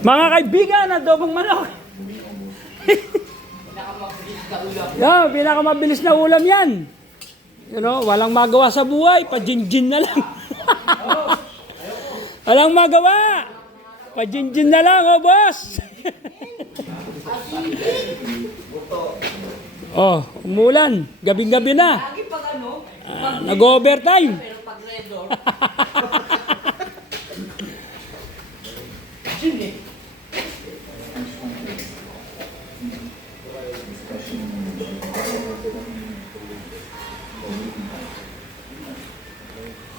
Mga kaibigan, adobong manok. Yan, pinakamabilis na ulam yan. You know, walang magawa sa buhay, pajinjin na lang. Walang magawa. Pajinjin na lang, oh boss. Oh, umulan. Gabing-gabi na. Nag-overtime.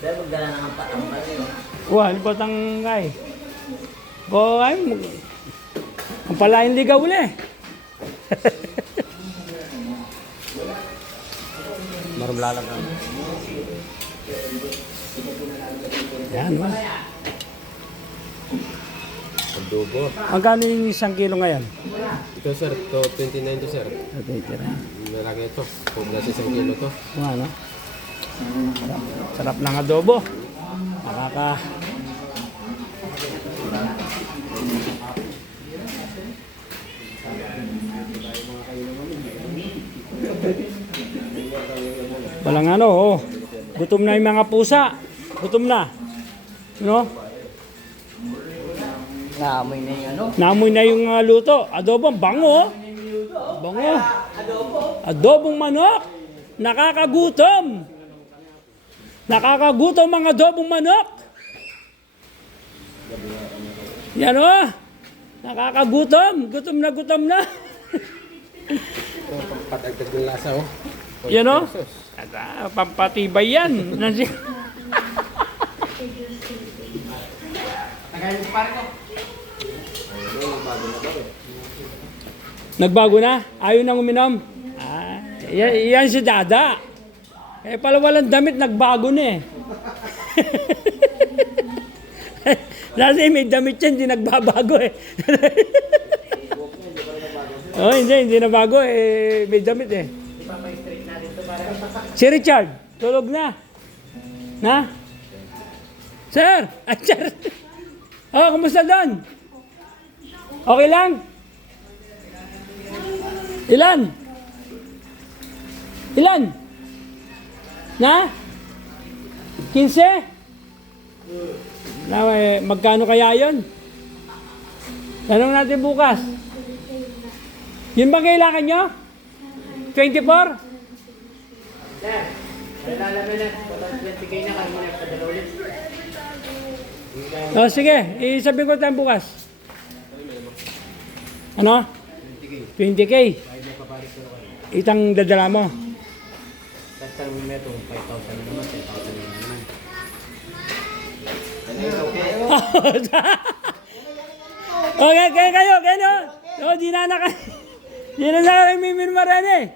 Dahil magdala ng patangkal yun. Wah, ano ba tangkay? Boy, ang palain ligaw uli. Marumlalag ka. Yan, oh. Adobo. Magkano yung 1 kilo ngayon? Ito sir, ito 29 to sir. Okay, tira. Malaki ito. Kung nasa 1 kilo to. Ano? Sarap ng adobo. Nakaka... Walang ano, oh. Gutom na yung mga pusa. Gutom na. No? Naamoy na yung ano. Naamoy na yung luto. Adobo, bango. Bango. Adobong manok. Nakakagutom. Nakakagutom mga adobong manok. Yan o. Nakakagutom. Gutom na gutom na. Ito, papadagdag ng lasa oh. Yan o. Pampatibay yan. Nagbago na? Ayaw nang uminom? Ah, yan si Dada. Eh pala walang damit, nagbago na eh. Kasi may damit yan, hindi nagbabago eh. Oh, hindi na bago eh. May damit eh. Si Richard, tulog na. Na? Sir! Ay, sir! Oh, kumusta doon? Okay lang? Ilan? Ilan? Na? 15? Na, magkano kaya yun? Tanong natin bukas. Yun ba kailangan nyo? 24? Sir, lalaman na. 20k na kami nagpadala ulit. Oh, sige, isabi ko tayo bukas. Ano? 20K. Itang dadala mo. Basta mo may itong 5,000 naman, 10,000 naman. Okay, kayo. Oh, di na kayo mimirmaran eh.